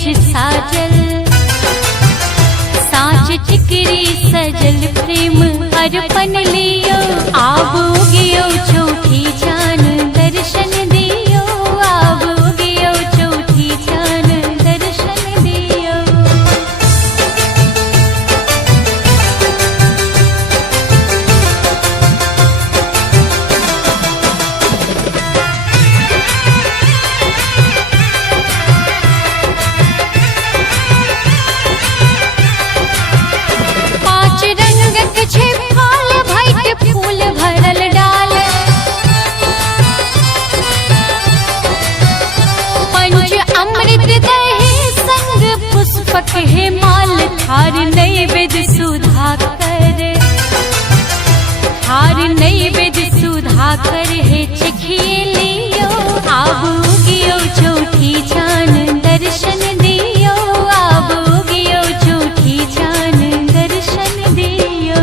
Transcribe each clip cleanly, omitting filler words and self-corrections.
अछि साजल, साँच टिकरी सजल प्रेम अर्पण लियो। आबो गियो चौठी चान दर्शन दियो, आबो गियो चौठी चान दर्शन दियो। पाँच रंगक छै फाल भैट फूल भरल डाल, पंच अमृत दही संग पुष्पक हे माल। थार नैवेद्य सुधाकर, थार नैवेद्य सुधाकर हे चखिए लियो। आबो गियो चौठी चान दर्शन दियो, आबो गियो चौठी चान दर्शन दियो।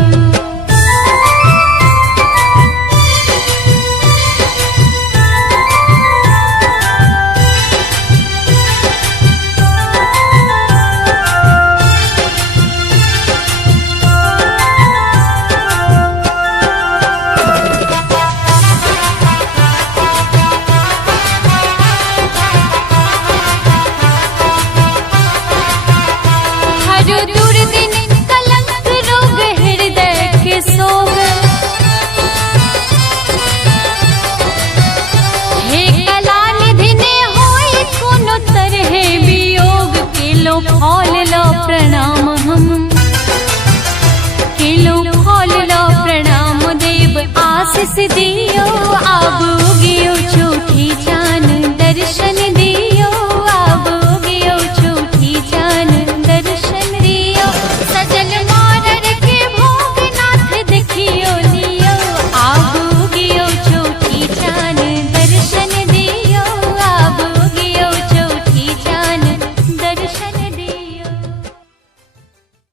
हर दुर्दिन कलंक रोग हृदय के सोग, हे कलानिधि ने होई कोनो तरहे वियोग। केलो फल लो प्रणाम हम, केलो फल लो प्रणाम देव आशीष दे।